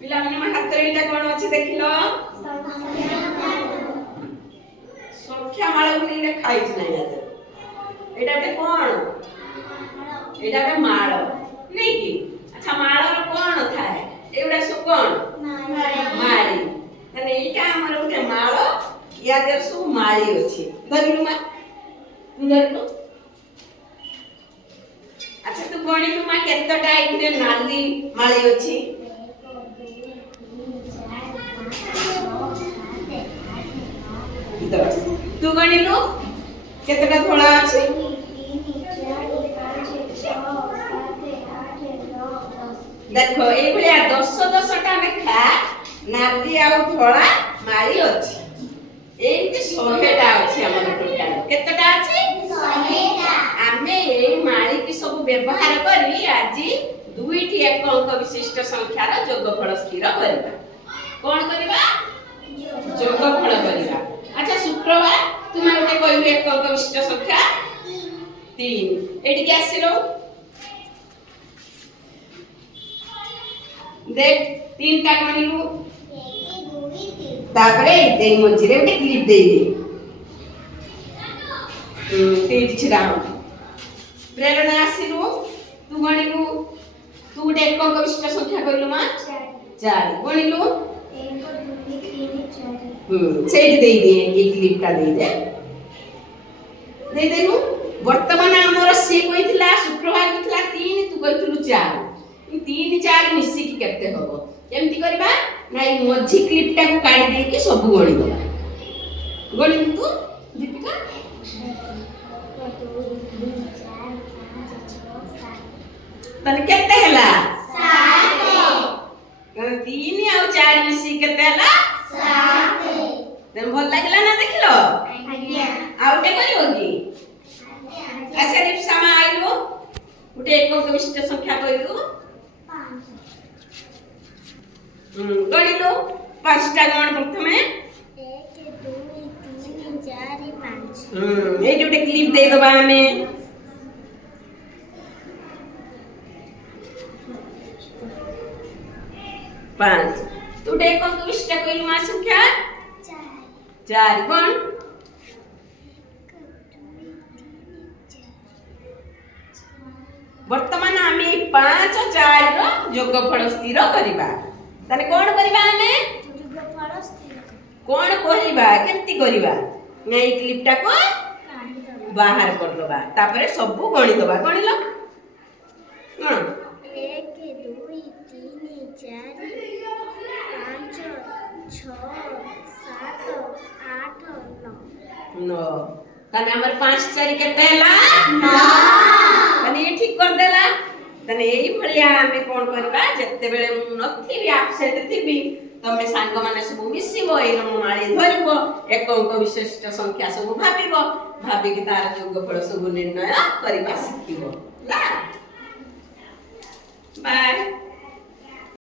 पिला माने मा हाथ रे एटा कोन अछि देखिलो संख्या माळ बोली रे खाइछ नै आज एटा बे कोन एटा बे माळ नै की अच्छा माळ रो कोन थाए एउडा सु कोन माळी तने एटा हमर उठे माळ या देर सु माळी अछि धरिलु मा धरिलु अच्छा तू गणित मा केतटा इथे नाली माळी अछि तू गणिलु केतटा थोड़ा अछि देखो ए भलिया 10 टा लेखा नाली आ थोड़ा माळी अछि एंती 100 टा अछि हमर टोटल केतटा अछि 100 टा आमे ए माळी की सब व्यवहार करी आजी दुईटी एक अंक विशिष्ट संख्यार योगफल स्थिर करिबा कोन करिबा योगफल करिबा अच्छा शुक्रवार तुम गोटे कहलु एक अंक विशिष्ट संख्या 3 एटी के आसिलो देख 3 टा गणिलु 1 2 3 तापरे देई मझिरे गोटे क्लिप देई दे छिड़ा प्रेरणा आसिलु तू गणिलु तू गोटे एक अंक विशिष्ट संख्या कहलु मा 4 गणिलु 1 2 3 4 सेट देई दे ये क्लिप टा देई दे देनु वर्तमान हमर से कहितला शुक्रवार कहितला 3 तू कहितलु 4 3 4 मिसी की केते होबो केमती करबा नाइ मझी क्लिप टा को काढी दे के सब गणि दबा गणि तू दीपिका 1 2 3 4 5 6 7 तने केते हला 7 3 आ 4 मिसी केते हला 7 तने भल लागला ना देखलो आज्ञा आउटे करियो की अच्छा रिप्सा मा आइलो उठे एक विशिष्ट संख्या कइलु 5 गणिलो 5 टा गण प्रथमे 1 2 3 4 5 एटी उठे क्लिप दे दबा हमें 5 तू एक विशिष्ट कइलु मा संख्या 4 गण वर्तमान आमे 5 4 रो योगफल स्थिर करिबा तने कोन करिबा हमें योगफल स्थिर कोन करिबा केमती करिबा नै क्लिप टा को बाहर कर दबा तापरे सब गणि दबा गणिलो 1 2 3 4 5 6 7 8 9 तने हमर 5 4 केते हला 9 तने ठीक कर देला तने एई भलिया हमें कोन करबा जत्ते बेले मु नथि भी एब्सेंट थिबी तमे सांग माने सब मिसिबो ए माळी धरिबो एक अंक विशिष्ट संख्या सब भाबिबो भाबी कि तार योगफल सब निर्णय करबा सिखिबो ला बाय